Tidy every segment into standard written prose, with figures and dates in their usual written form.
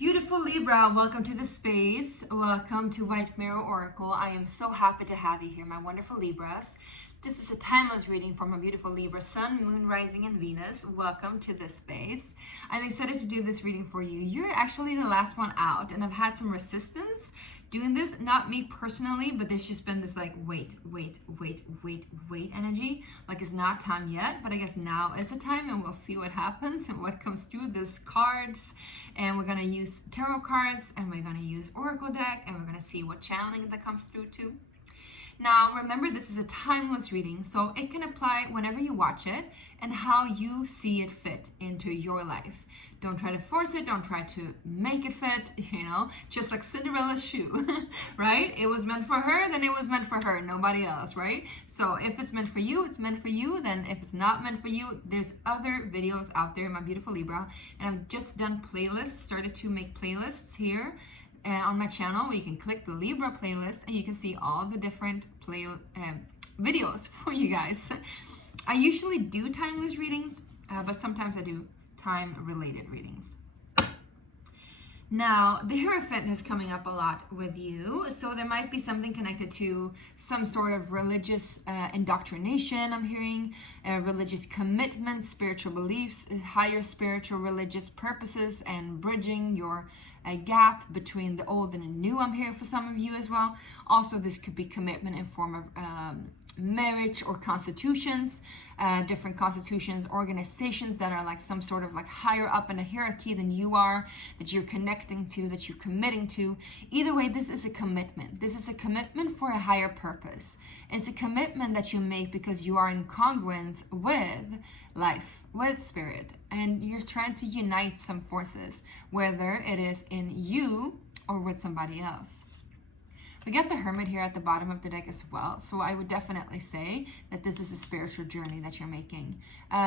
Beautiful Libra, welcome to the space. Welcome to White Mirror Oracle. I am so happy to have you here, my wonderful Libras. This is a timeless reading for my beautiful Libra, Sun, Moon, Rising, and Venus. Welcome to this space. I'm excited to do this reading for you. You're actually the last one out, and I've had some resistance doing this. Not me personally, but there's just been this like wait energy. Like it's not time yet, but I guess now is the time, and we'll see what happens and what comes through this cards. And we're gonna use tarot cards, and we're gonna use Oracle deck, and we're gonna see what channeling that comes through too. Now, remember, this is a timeless reading, so it can apply whenever you watch it and how you see it fit into your life. Don't try to force it. Don't try to make it fit, just like Cinderella's shoe, right? It was meant for her, then it was meant for her, nobody else, right? So if it's meant for you, it's meant for you. Then if it's not meant for you, there's other videos out there, my beautiful Libra. And I've just done playlists, started to make playlists here on my channel where you can click the Libra playlist and you can see all the different videos for you guys. I usually do timeless readings, but sometimes I do time-related readings. Now, the Hierophant is coming up a lot with you, so there might be something connected to some sort of religious indoctrination, I'm hearing, religious commitment, spiritual beliefs, higher spiritual religious purposes, and bridging your gap between the old and the new, I'm hearing for some of you as well. Also, this could be commitment in form of marriage or constitutions, different constitutions, organizations that are like some sort of like higher up in a hierarchy than you are, that you're connecting to, that you're committing to. Either way, this is a commitment. This is a commitment for a higher purpose. It's a commitment that you make because you are in congruence with life, with spirit, and you're trying to unite some forces, whether it is in you or with somebody else. We get the Hermit here at the bottom of the deck as well. So I would definitely say that this is a spiritual journey that you're making.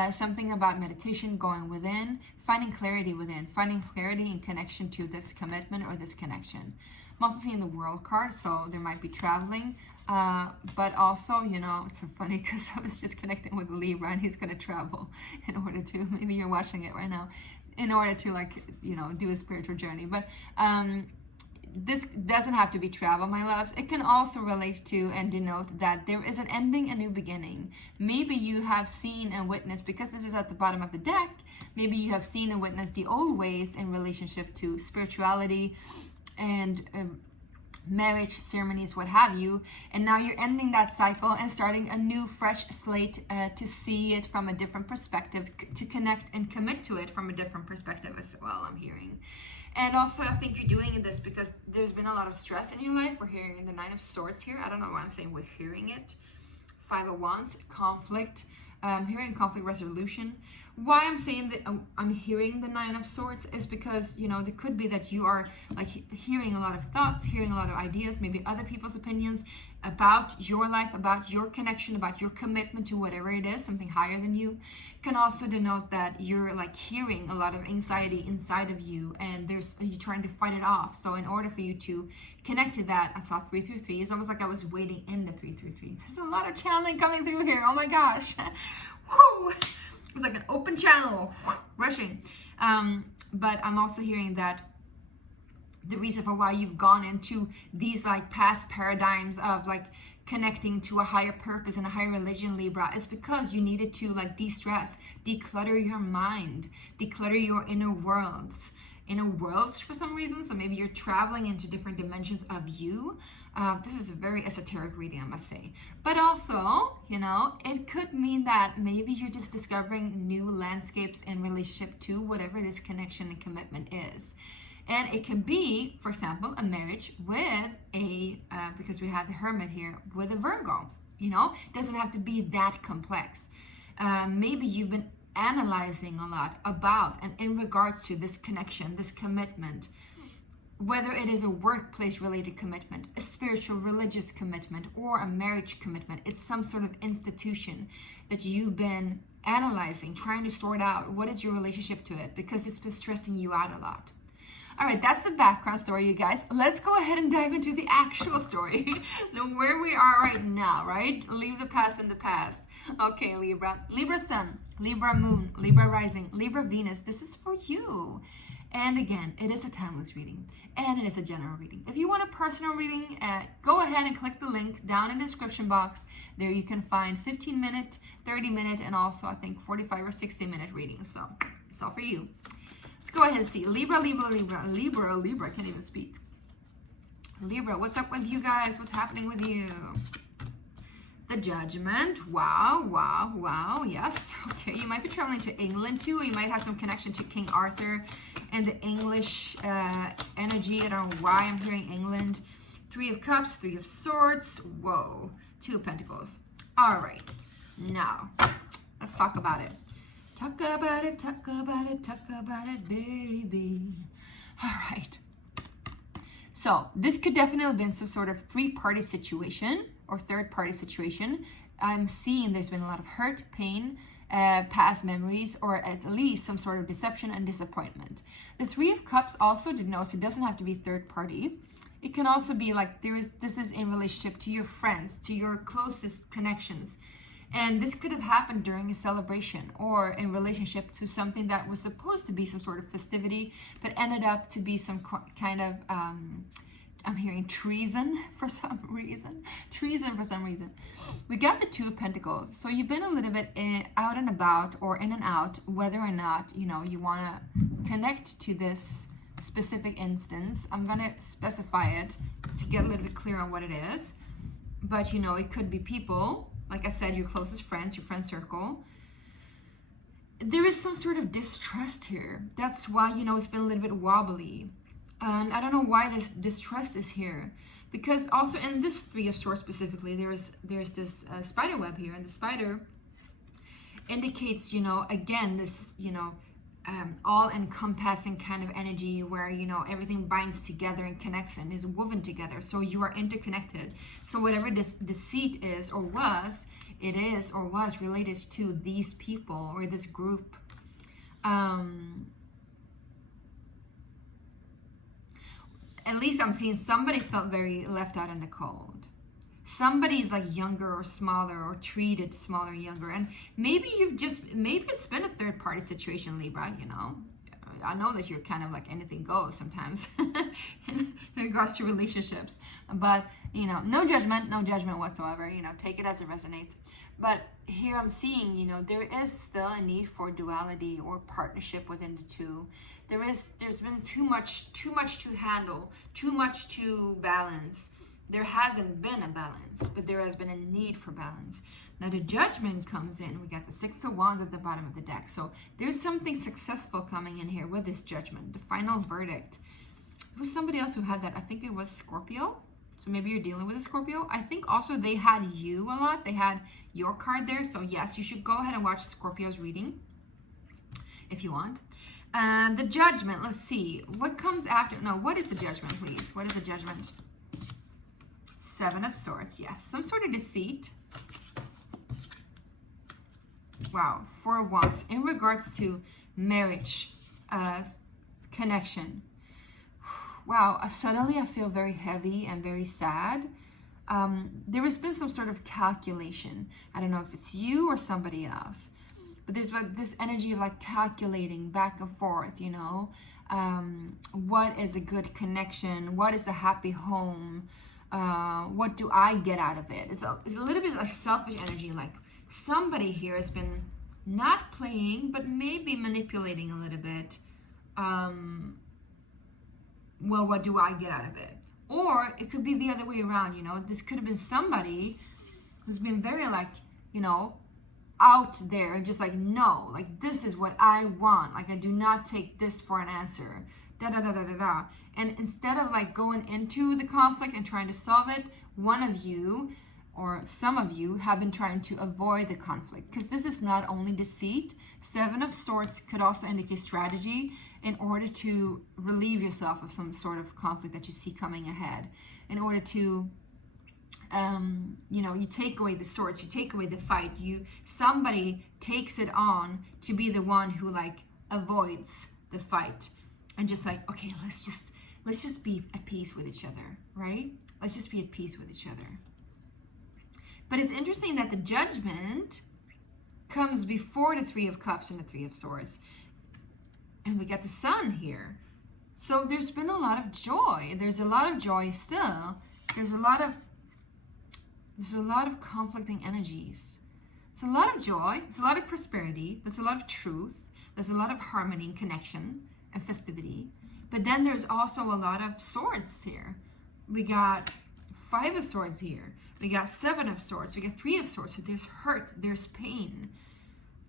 Something about meditation, going within, finding clarity within, finding clarity in connection to this commitment or this connection. I'm also seeing the World card, so there might be traveling. But also, it's so funny because I was just connecting with Libra and he's going to travel in order to, maybe you're watching it right now, in order to do a spiritual journey. But this doesn't have to be travel, my loves. It can also relate to and denote that there is an ending, a new beginning. Maybe you have seen and witnessed, because this is at the bottom of the deck, maybe you have seen and witnessed the old ways in relationship to spirituality and marriage ceremonies, what have you, and now you're ending that cycle and starting a new fresh slate to see it from a different perspective, to connect and commit to it from a different perspective as well, I'm hearing. And also, I think you're doing this because there's been a lot of stress in your life. We're hearing the Nine of Swords here. I don't know why I'm saying we're hearing it. Five of Wands, conflict. I'm hearing conflict resolution. Why I'm saying that I'm hearing the Nine of Swords is because, there could be that you are like hearing a lot of thoughts, hearing a lot of ideas, maybe other people's opinions about your life, about your connection, about your commitment to whatever it is, something higher than you. Can also denote that you're like hearing a lot of anxiety inside of you, and you're trying to fight it off. So in order for you to connect to that, I saw 333. It's almost like I was waiting in the 333. There's a lot of channeling coming through here. Oh my gosh. Woo! It's like an open channel, rushing. But I'm also hearing that the reason for why you've gone into these like past paradigms of like connecting to a higher purpose and a higher religion, Libra, is because you needed to like de-stress, declutter your mind, declutter your inner worlds for some reason. So maybe you're traveling into different dimensions of you. This is a very esoteric reading, I must say. But also, it could mean that maybe you're just discovering new landscapes in relationship to whatever this connection and commitment is. And it can be, for example, a marriage with because we have the Hermit here, with a Virgo. It doesn't have to be that complex. Maybe you've been analyzing a lot about and in regards to this connection, this commitment, whether it is a workplace related commitment, a spiritual religious commitment, or a marriage commitment. It's some sort of institution that you've been analyzing, trying to sort out what is your relationship to it, because it's been stressing you out a lot. All right, that's the background story, you guys. Let's go ahead and dive into the actual story. Now, where we are right now, right? Leave the past in the past. Okay, Libra. Libra Sun, Libra Moon, Libra Rising, Libra Venus. This is for you. And again, it is a timeless reading, and it is a general reading. If you want a personal reading, go ahead and click the link down in the description box. There you can find 15-minute, 30-minute, and also I think 45 or 60-minute readings. So it's all for you. Let's go ahead and see. Libra, I can't even speak. Libra, what's up with you guys? What's happening with you? The Judgment. Wow. Yes. Okay. You might be traveling to England too, or you might have some connection to King Arthur and the English energy. I don't know why I'm hearing England. 3 of Cups, 3 of Swords. Whoa. 2 of Pentacles. All right. Now, let's talk about it. Talk about it, baby. All right. So this could definitely have been some sort of 3-party situation or 3rd-party situation. I'm seeing there's been a lot of hurt, pain, past memories, or at least some sort of deception and disappointment. The 3 of Cups also denotes it doesn't have to be 3rd-party. It can also be like this is in relationship to your friends, to your closest connections. And this could have happened during a celebration or in relationship to something that was supposed to be some sort of festivity, but ended up to be some kind of, I'm hearing treason for some reason. We got the 2 of Pentacles. So you've been a little bit out and about or in and out, whether or not, you want to connect to this specific instance. I'm going to specify it to get a little bit clear on what it is. But, it could be people. Like I said, your closest friends, your friend circle. There is some sort of distrust here. That's why, it's been a little bit wobbly. And I don't know why this distrust is here. Because also in this 3 of Swords specifically, there's this spider web here. And the spider indicates, again, this, all-encompassing kind of energy where, everything binds together and connects and is woven together. So you are interconnected. So whatever this deceit is or was, it is or was related to these people or this group. At least I'm seeing somebody felt very left out in the cold. Somebody's like younger or smaller or treated smaller or younger. And maybe it's been a 3rd-party situation, Libra, I know that you're kind of like anything goes sometimes in regards to relationships. But, no judgment whatsoever. Take it as it resonates. But here I'm seeing, there is still a need for duality or partnership within the 2. There's been too much to handle, too much to balance. There hasn't been a balance, but there has been a need for balance. Now the Judgment comes in. We got the 6 of Wands at the bottom of the deck. So there's something successful coming in here with this Judgment, the final verdict. It was somebody else who had that. I think it was Scorpio. So maybe you're dealing with a Scorpio. I think also they had you a lot. They had your card there. So yes, you should go ahead and watch Scorpio's reading if you want. And the Judgment, let's see. What comes after? No, what is the Judgment, please? What is the Judgment? 7 of Swords, yes. Some sort of deceit. Wow, 4 of Wands. In regards to marriage, connection. Wow, suddenly I feel very heavy and very sad. There has been some sort of calculation. I don't know if it's you or somebody else. But there's like this energy of like calculating back and forth, what is a good connection? What is a happy home? What do I get out of it? It's a little bit like selfish energy. Like somebody here has been not playing, but maybe manipulating a little bit. Well, what do I get out of it? Or it could be the other way around, This could have been somebody who's been very like, out there and just like, no, like this is what I want. Like I do not take this for an answer. And instead of like going into the conflict and trying to solve it, one of you or some of you have been trying to avoid the conflict, because this is not only deceit. 7 of Swords could also indicate strategy in order to relieve yourself of some sort of conflict that you see coming ahead, in order to you take away the swords, you take away the fight, somebody takes it on to be the one who like avoids the fight and just like, okay, let's just be at peace with each other, right? Let's just be at peace with each other. But it's interesting that the Judgment comes before the 3 of Cups and the 3 of Swords. And we got the Sun here. So there's been a lot of joy. There's a lot of joy still. There's a lot of conflicting energies. It's a lot of joy. It's a lot of prosperity. There's a lot of truth. There's a lot of harmony and connection and festivity. But then there's also a lot of swords here. We got 5 of swords here. We got 7 of swords. We got 3 of swords. So there's hurt. There's pain.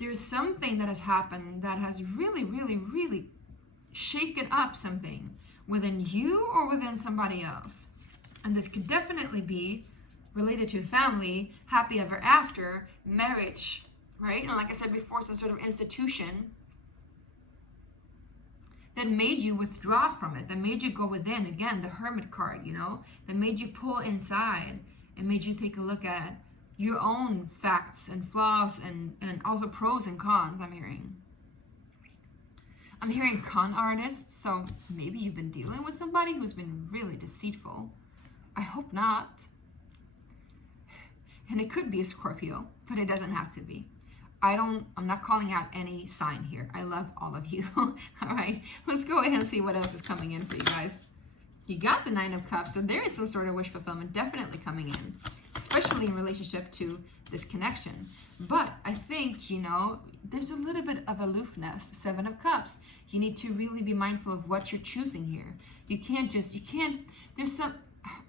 There's something that has happened that has really, really, really shaken up something within you or within somebody else. And this could definitely be related to family, happy ever after, marriage, right? And like I said before, some sort of institution that made you withdraw from it, that made you go within. Again, the Hermit card, you know, that made you pull inside and made you take a look at your own facts and flaws and also pros and cons. I'm hearing con artists, so maybe you've been dealing with somebody who's been really deceitful. I hope not. And it could be a Scorpio, but it doesn't have to be. I'm not calling out any sign here. I love all of you. All right, let's go ahead and see what else is coming in for you guys. You got the 9 of Cups, so there is some sort of wish fulfillment definitely coming in, especially in relationship to this connection. But I think, you know, there's a little bit of aloofness. 7 of Cups. You need to really be mindful of what you're choosing here. There's some,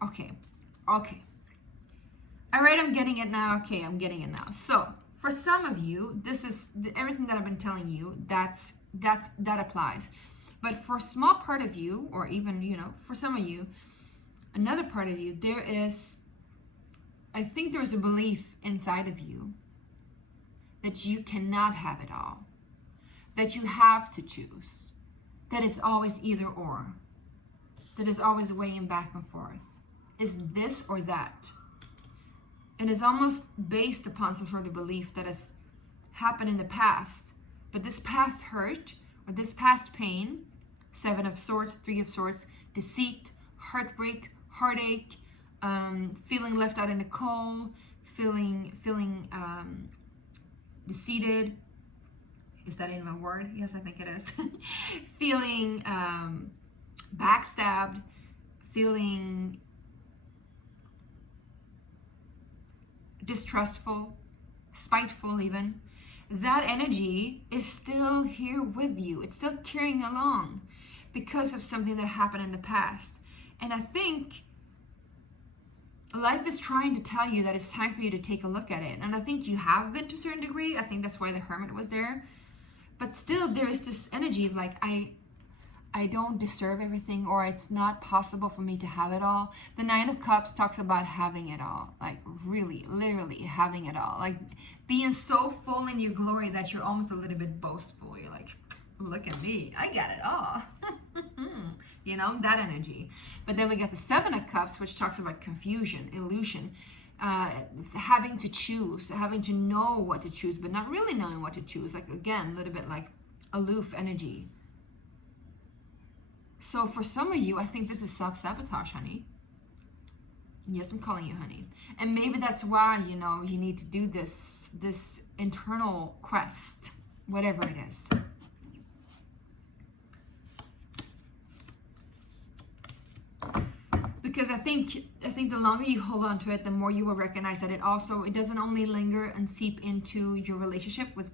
okay. All right, I'm getting it now. Okay, I'm getting it now. So, for some of you, this is everything that I've been telling you, that applies. But for a small part of you, or even, you know, for some of you, another part of you, I think there's a belief inside of you that you cannot have it all, that you have to choose, that it's always either or, that is always weighing back and forth. Is this or that? And it's almost based upon some sort of belief that has happened in the past. But this past hurt or this past pain, 7 of Swords, 3 of Swords, deceit, heartbreak, heartache, feeling left out in the cold, feeling deceited. Is that even a word? Yes, I think it is. Feeling backstabbed, feeling distrustful, spiteful even. That energy is still here with you. It's still carrying along because of something that happened in the past. And I think life is trying to tell you that it's time for you to take a look at it. And I think you have been to a certain degree. I think that's why the Hermit was there. But still, there is this energy of like, I don't deserve everything, or it's not possible for me to have it all. The 9 of Cups talks about having it all, like really, literally having it all. Like being so full in your glory that you're almost a little bit boastful. You're like, look at me, I got it all. You know, that energy. But then we got the 7 of Cups, which talks about confusion, illusion, having to choose, having to know what to choose, but not really knowing what to choose. Like, again, a little bit like aloof energy. So for some of you, I think this is self-sabotage, honey. Yes, I'm calling you honey. And maybe that's why, you know, you need to do this internal quest, whatever it is. Because I think the longer you hold on to it, the more you will recognize that it doesn't only linger and seep into your relationship with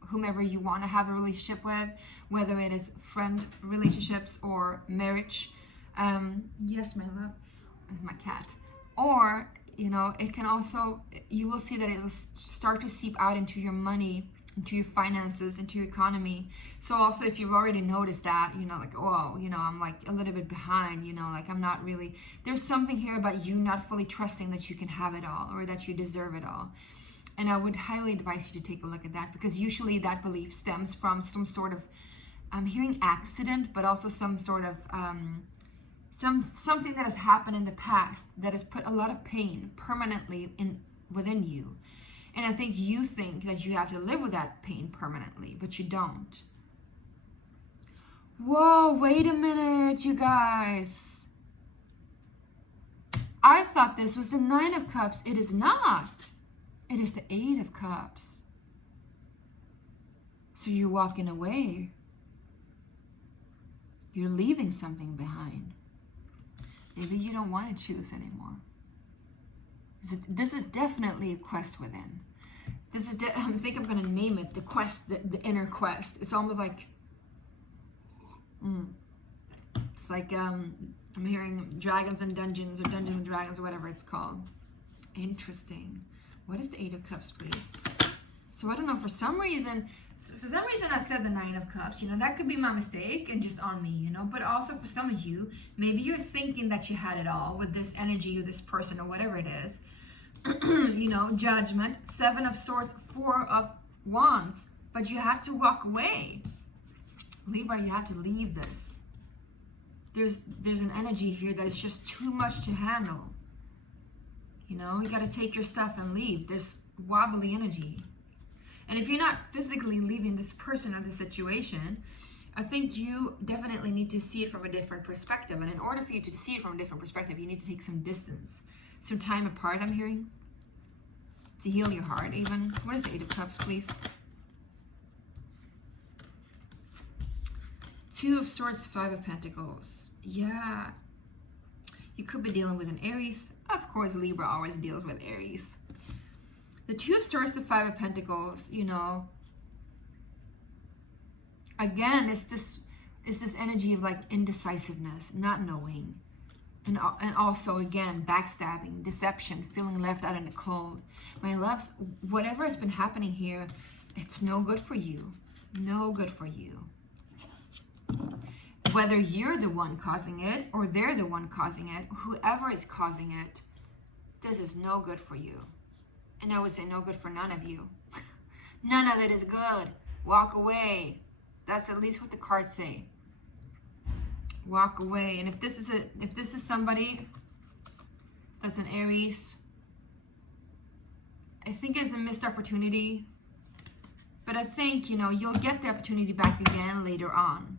whomever you want to have a relationship with, whether it is friend relationships or marriage. Yes, my love, my cat. Or, you know, it can also, you will see that it will start to seep out into your money, into your finances, into your economy. So also, if you've already noticed that, you know, like, oh, you know, I'm like a little bit behind, you know, like I'm not really, there's something here about you not fully trusting that you can have it all or that you deserve it all. And I would highly advise you to take a look at that, because usually that belief stems from some sort of, I'm hearing accident, but also some sort of, something that has happened in the past that has put a lot of pain permanently within you. And I think you think that you have to live with that pain permanently, but you don't. Whoa, wait a minute, you guys. I thought this was the 9 of Cups. It is not. It is the 8 of Cups. So you're walking away You're leaving something behind. Maybe you don't want to choose anymore. This is definitely a quest within. This is, I think I'm going to name it the quest, the inner quest. It's almost like, it's like, I'm hearing Dragons and Dungeons, or Dungeons and Dragons, or whatever it's called. Interesting. What is the Eight of Cups, please? So I don't know, for some reason I said the Nine of Cups. You know, that could be my mistake and just on me, you know. But also for some of you, maybe you're thinking that you had it all with this energy or this person or whatever it is. You know, Judgment, Seven of Swords, Four of Wands. But you have to walk away. Libra, you have to leave this. There's an energy here that is just too much to handle. You know, you got to take your stuff and leave. There's wobbly energy. And if you're not physically leaving this person or this situation, I think you definitely need to see it from a different perspective. And in order for you to see it from a different perspective, you need to take some distance. Some time apart, I'm hearing. To heal your heart, even. What is the Eight of Cups, please? Two of Swords, Five of Pentacles. Yeah. You could be dealing with an Aries. Of course, Libra always deals with Aries. The Two of Swords, the Five of Pentacles, you know. Again, it's this energy of like indecisiveness, not knowing. And also, again, backstabbing, deception, feeling left out in the cold. My loves, whatever has been happening here, it's no good for you. No good for you. Whether you're the one causing it or they're the one causing it, whoever is causing it, this is no good for you. And I would say no good for none of you. None of it is good. Walk away. That's at least what the cards say. Walk away. And if this is somebody that's an Aries, I think it's a missed opportunity. But I think, you know, you'll get the opportunity back again later on.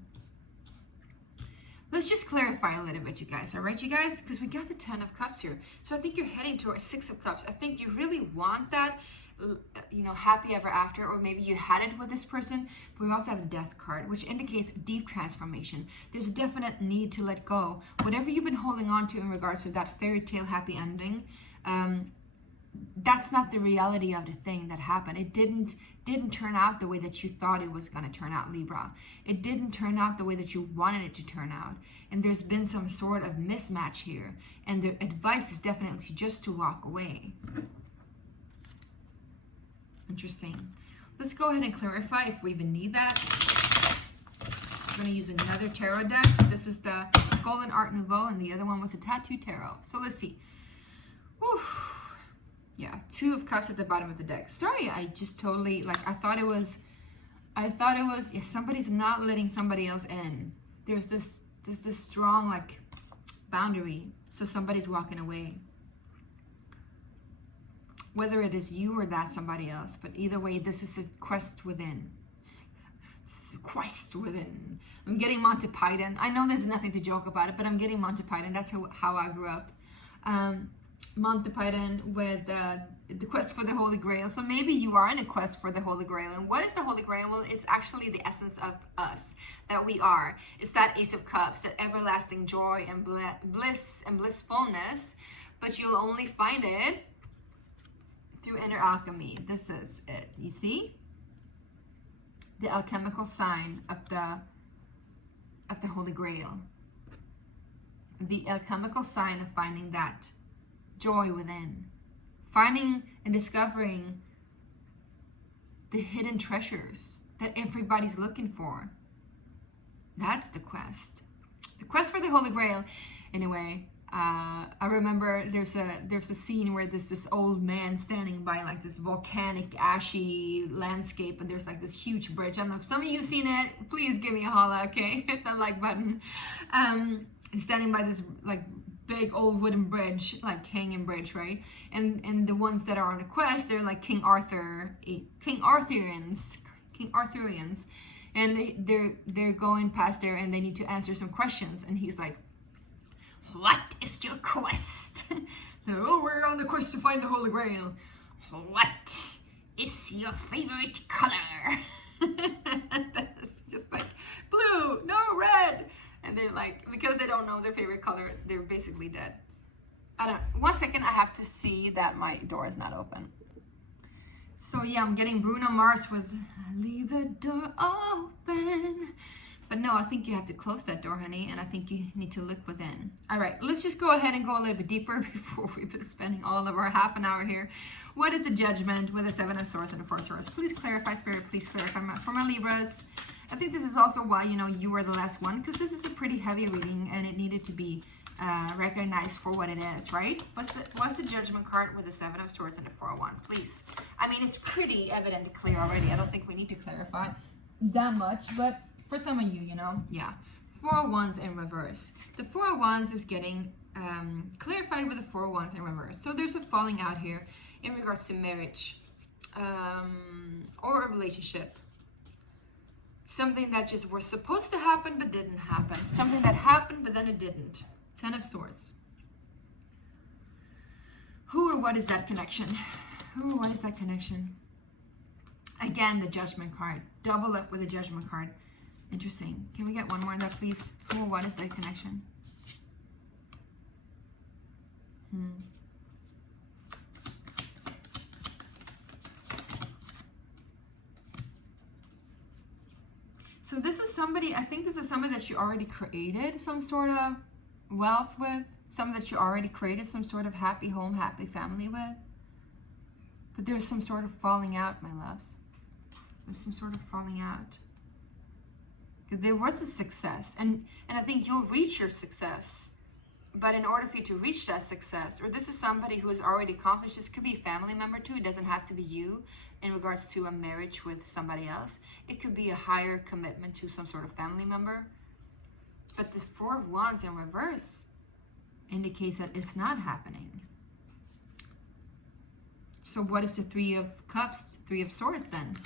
Let's just clarify a little bit, you guys. All right, you guys? Because we got the Ten of Cups here. So I think you're heading towards Six of Cups. I think you really want that, you know, happy ever after, or maybe you had it with this person. But we also have the Death card, which indicates deep transformation. There's a definite need to let go. Whatever you've been holding on to in regards to that fairy tale happy ending, that's not the reality of the thing that happened. It didn't turn out the way that you thought it was going to turn out, Libra. It didn't turn out the way that you wanted it to turn out. And there's been some sort of mismatch here. And the advice is definitely just to walk away. Interesting. Let's go ahead and clarify if we even need that. I'm going to use another tarot deck. This is the Golden Art Nouveau, and the other one was a Tattoo Tarot. So let's see. Whew. Yeah, Two of Cups at the bottom of the deck. Sorry, I just totally, like, I thought it was, yeah, somebody's not letting somebody else in. There's this strong, like, boundary. So somebody's walking away. Whether it is you or that somebody else. But either way, this is a quest within. Quest within. I'm getting Monty Python. I know there's nothing to joke about it, but I'm getting Monty Python. That's how I grew up. Monty Python with the quest for the Holy Grail. So maybe you are in a quest for the Holy Grail. And what is the Holy Grail? Well, it's actually the essence of us, that we are. It's that Ace of Cups, that everlasting joy and bliss and blissfulness. But you'll only find it through inner alchemy. This is it. You see? The alchemical sign of the Holy Grail. The alchemical sign of finding that joy within. Finding and discovering the hidden treasures that everybody's looking for. That's the quest. The quest for the Holy Grail. Anyway, I remember there's a scene where there's this old man standing by like this volcanic ashy landscape, and there's like this huge bridge. I don't know if some of you seen it. Please give me a holla, okay? Hit that like button. He's standing by this like big old wooden bridge, like hanging bridge, right? And the ones that are on a quest, they're like King Arthurians, and they're going past there, and they need to answer some questions. And he's like, "What is your quest?" "Oh, we're on the quest to find the Holy Grail." "What is your favorite color?" That's just like blue, no red. And they're like, because they don't know their favorite color, they're basically dead. I don't, 1 second, I have to see that my door is not open. So yeah, I'm getting Bruno Mars with leave the door open. But no, I think you have to close that door, honey, and I think you need to look within. All right, let's just go ahead and go a little bit deeper before we've been spending all of our half an hour here. What is the judgment with the 7 of Swords and the 4 of Swords? Please clarify, Spirit. Please clarify for my Libras. I think this is also why, you know, you were the last one, because this is a pretty heavy reading and it needed to be recognized for what it is, right? What's the judgment card with the 7 of Swords and the 4 of Wands, please? I mean, it's pretty evident and clear already. I don't think we need to clarify that much, but for some of you, you know, yeah. 4 of Wands in reverse. The 4 of Wands is getting clarified with the 4 of Wands in reverse. So there's a falling out here in regards to marriage or a relationship. Something that just was supposed to happen but didn't happen. Something that happened but then it didn't. 10 of Swords. Who or what is that connection? Who or what is that connection? Again, the Judgment card. Double up with the Judgment card. Interesting. Can we get one more of that, please? Who or what is that connection? So this is somebody, I think this is somebody that you already created some sort of wealth with. Somebody that you already created some sort of happy home, happy family with. But there's some sort of falling out, my loves. There's some sort of falling out. There was a success, and I think you'll reach your success. But in order for you to reach that success, or this is somebody who has already accomplished, this could be a family member too, it doesn't have to be you in regards to a marriage with somebody else. It could be a higher commitment to some sort of family member. But the 4 of Wands in reverse indicates that it's not happening. So what is the 3 of Cups, 3 of Swords then?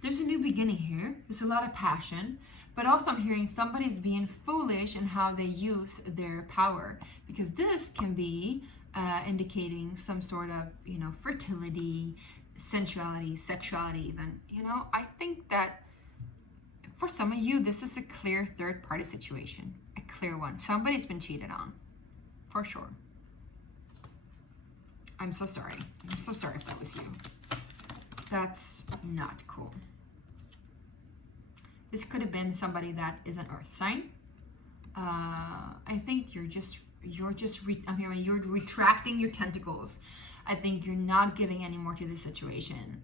There's a new beginning here. There's a lot of passion, but also I'm hearing somebody's being foolish in how they use their power, because this can be indicating some sort of, you know, fertility, sensuality, sexuality even. You know, I think that for some of you, this is a clear third-party situation, a clear one. Somebody's been cheated on, for sure. I'm so sorry. I'm so sorry if that was you. That's not cool. This could have been somebody that is an earth sign. I think you're retracting your tentacles. I think you're not giving any more to this situation.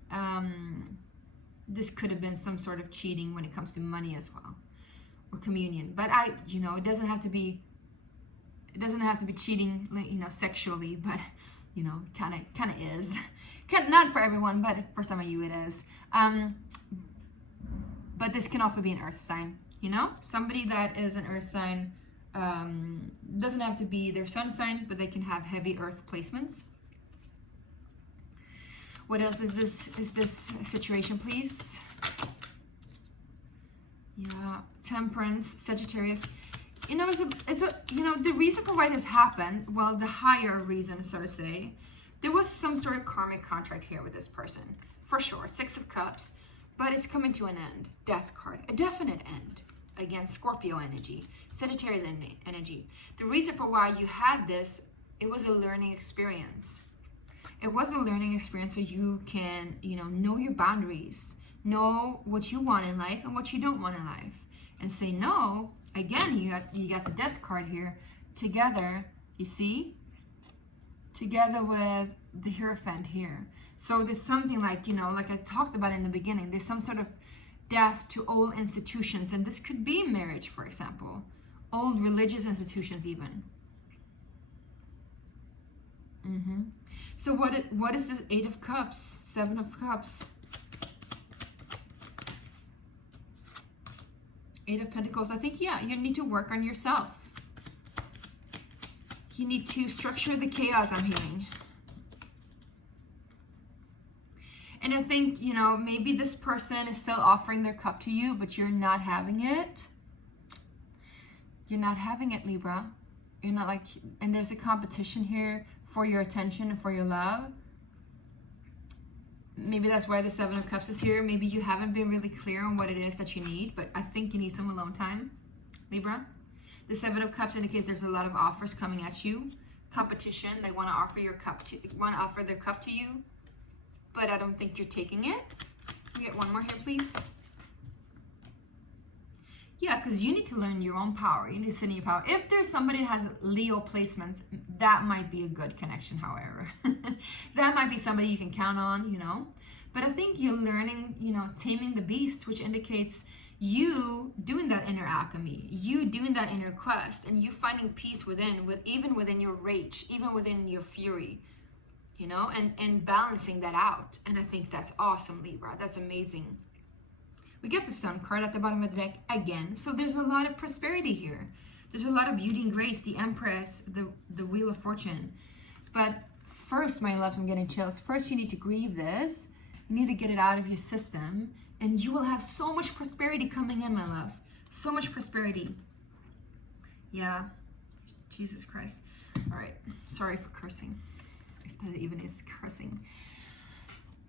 This could have been some sort of cheating when it comes to money as well, or communion. But you know, it doesn't have to be cheating, you know, sexually, but you know, kind of is. Not for everyone, but for some of you it is. But this can also be an earth sign, you know? Somebody that is an earth sign doesn't have to be their sun sign, but they can have heavy earth placements. What else is this situation, please? Yeah, Temperance, Sagittarius. You know, you know, the reason for why this happened, well, the higher reason, so to say, there was some sort of karmic contract here with this person, for sure. 6 of Cups, but it's coming to an end. Death card, a definite end. Again, Scorpio energy, Sagittarius energy. The reason for why you had this, it was a learning experience. It was a learning experience so you can, you know your boundaries, know what you want in life and what you don't want in life, and say no. Again, you got the Death card here together, you see? Together with the Hierophant here. So there's something like, you know, like I talked about in the beginning, there's some sort of death to old institutions, and this could be marriage, for example, old religious institutions even. So what is this 8 of Cups, 7 of Cups? 8 of Pentacles. I think, yeah, you need to work on yourself. You need to structure the chaos, I'm hearing. And I think, you know, maybe this person is still offering their cup to you, but you're not having it. You're not having it, Libra. You're not like, and there's a competition here for your attention and for your love. Maybe that's why the Seven of Cups is here. Maybe you haven't been really clear on what it is that you need, but I think you need some alone time, Libra. The Seven of Cups indicates there's a lot of offers coming at you. Competition. They want to offer their cup to you, but I don't think you're taking it. We get one more here, please. Yeah, because you need to learn your own power. You need to sit in your power. If there's somebody that has Leo placements, that might be a good connection, however. That might be somebody you can count on, you know. But I think you're learning, you know, taming the beast, which indicates you doing that inner alchemy, you doing that inner quest, and you finding peace within, even within your rage, even within your fury, you know, and balancing that out. And I think that's awesome, Libra. That's amazing. We get the Sun card at the bottom of the deck again. So there's a lot of prosperity here. There's a lot of beauty and grace, the Empress, the Wheel of Fortune. But first, my loves, I'm getting chills. First, you need to grieve this. You need to get it out of your system. And you will have so much prosperity coming in, my loves. So much prosperity. Yeah. Jesus Christ. All right. Sorry for cursing. If that even is cursing.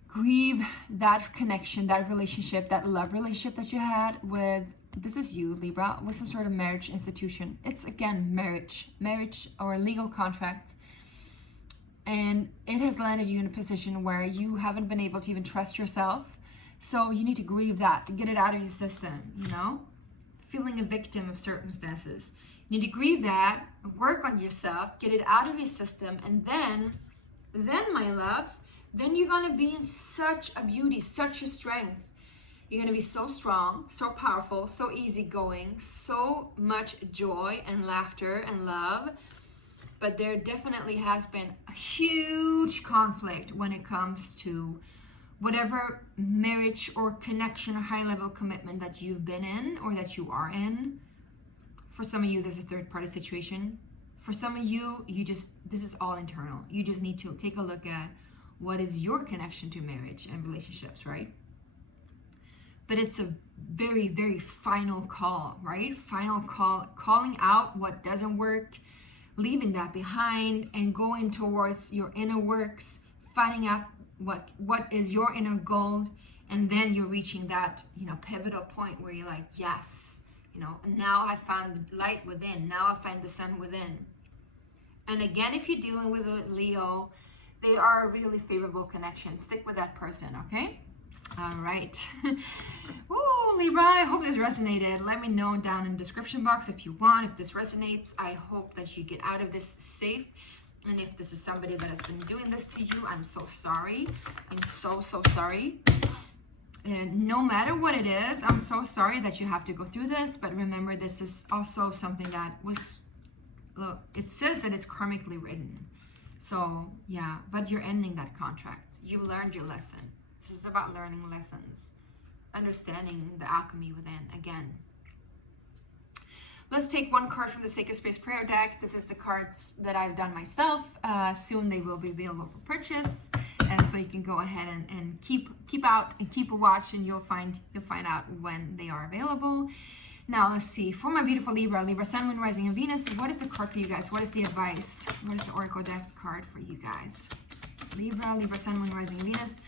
Grieve that connection, that relationship, that love relationship that you had with, this is you, Libra, with some sort of marriage institution. It's, again, marriage or a legal contract. And it has landed you in a position where you haven't been able to even trust yourself. So you need to grieve that, to get it out of your system, you know? Feeling a victim of circumstances. You need to grieve that, work on yourself, get it out of your system, and then my loves, then you're going to be in such a beauty, such a strength. You're going to be so strong, so powerful, so easygoing, so much joy and laughter and love. But there definitely has been a huge conflict when it comes to whatever marriage or connection or high-level commitment that you've been in or that you are in. For some of you, there's a third-party situation. For some of you, this is all internal. You just need to take a look at what is your connection to marriage and relationships, right? But it's a very, very final call, right? Final call, calling out what doesn't work, leaving that behind and going towards your inner works, finding out what is your inner goal, and then you're reaching that, you know, pivotal point where you're like, yes, you know, now I found the light within, now I find the sun within. And again, if you're dealing with a Leo, they are a really favorable connection. Stick with that person, okay? All right. Ooh, Libra, I hope this resonated. Let me know down in the description box if you want. If this resonates, I hope that you get out of this safe. And if this is somebody that has been doing this to you, I'm so sorry. I'm so sorry. And no matter what it is, I'm so sorry that you have to go through this. But remember, this is also something that was, look, it says that it's karmically written. So, yeah, but you're ending that contract. You learned your lesson. This is about learning lessons, understanding the alchemy within, again. Let's take one card from the Sacred Space Prayer deck. This is the cards that I've done myself. Soon they will be available for purchase. And so you can go ahead and keep out and keep a watch, and you'll find out when they are available. Now, let's see. For my beautiful Libra, Sun, Moon, Rising, and Venus, what is the card for you guys? What is the advice? What is the Oracle deck card for you guys? Libra, Sun, Moon, Rising, and Venus.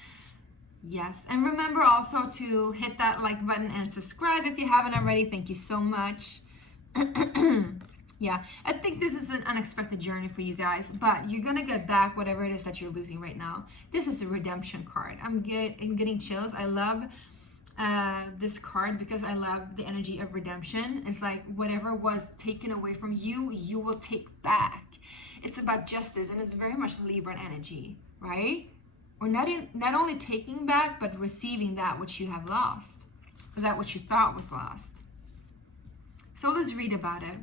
Yes. And remember also to hit that like button and subscribe if you haven't already. Thank you so much. Yeah, I think this is an unexpected journey for you guys, but you're going to get back whatever it is that you're losing right now. This is a redemption card. I'm getting chills. I love this card because I love the energy of redemption. It's like whatever was taken away from you, you will take back. It's about justice, and it's very much Libran energy, right? Or not only taking back, but receiving that which you have lost, or that which you thought was lost. So let's read about it.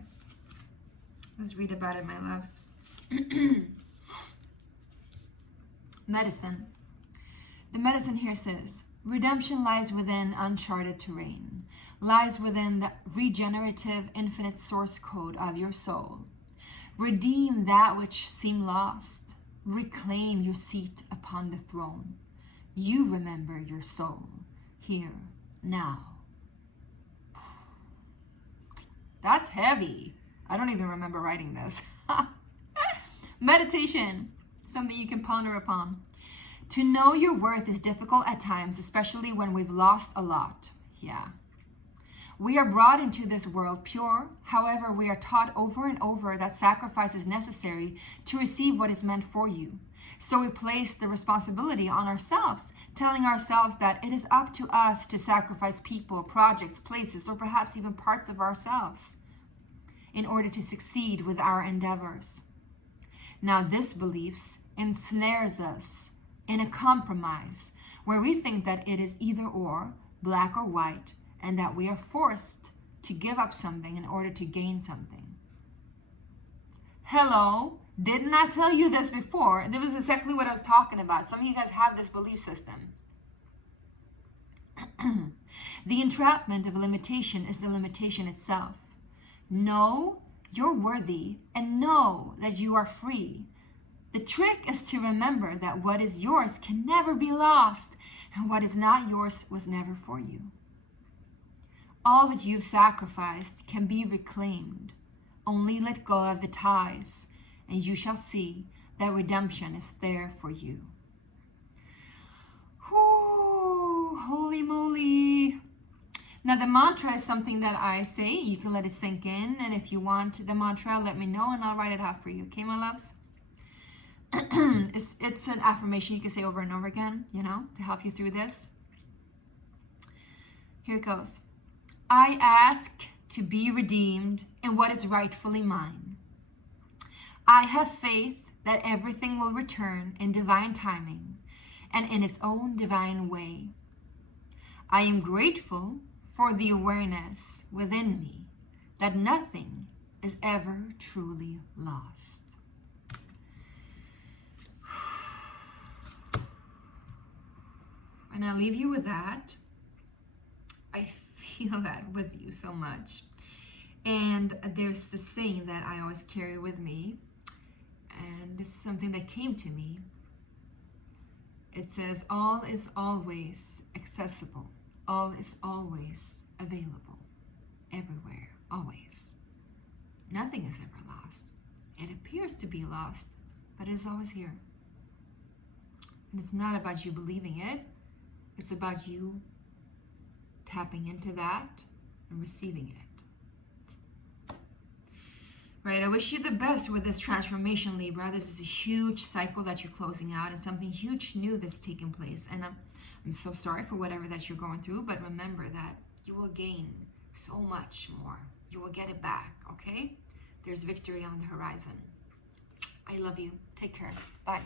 Let's read about it, my loves. Medicine. The medicine here says, redemption lies within uncharted terrain, lies within the regenerative infinite source code of your soul. Redeem that which seemed lost. Reclaim your seat upon the throne. You remember your soul here, now. That's heavy. I don't even remember writing this. Meditation, something you can ponder upon. To know your worth is difficult at times, especially when we've lost a lot. Yeah. We are brought into this world pure. However, we are taught over and over that sacrifice is necessary to receive what is meant for you. So we place the responsibility on ourselves, telling ourselves that it is up to us to sacrifice people, projects, places, or perhaps even parts of ourselves in order to succeed with our endeavors. Now, this belief ensnares us in a compromise where we think that it is either or, black or white, and that we are forced to give up something in order to gain something. Hello, didn't I tell you this before? This was exactly what I was talking about. Some of you guys have this belief system. The entrapment of limitation is the limitation itself. Know you're worthy and know that you are free. The trick is to remember that what is yours can never be lost, and what is not yours was never for you. All that you've sacrificed can be reclaimed. Only let go of the ties, and you shall see that redemption is there for you. Whew, holy moly. Now the mantra is something that I say. You can let it sink in, and if you want the mantra, let me know and I'll write it out for you. Okay, my loves? It's an affirmation you can say over and over again, to help you through this. Here it goes. I ask to be redeemed in what is rightfully mine. I have faith that everything will return in divine timing and in its own divine way. I am grateful for the awareness within me that nothing is ever truly lost. And I'll leave you with that. I feel that with you so much. And there's this saying that I always carry with me, and this is something that came to me. It says, all is always accessible. All is always available. Everywhere, always. Nothing is ever lost. It appears to be lost, but it is always here. And it's not about you believing it. It's about you tapping into that and receiving it. Right, I wish you the best with this transformation, Libra. This is a huge cycle that you're closing out and something huge new that's taking place. And I'm so sorry for whatever that you're going through, but remember that you will gain so much more. You will get it back, okay? There's victory on the horizon. I love you. Take care. Bye.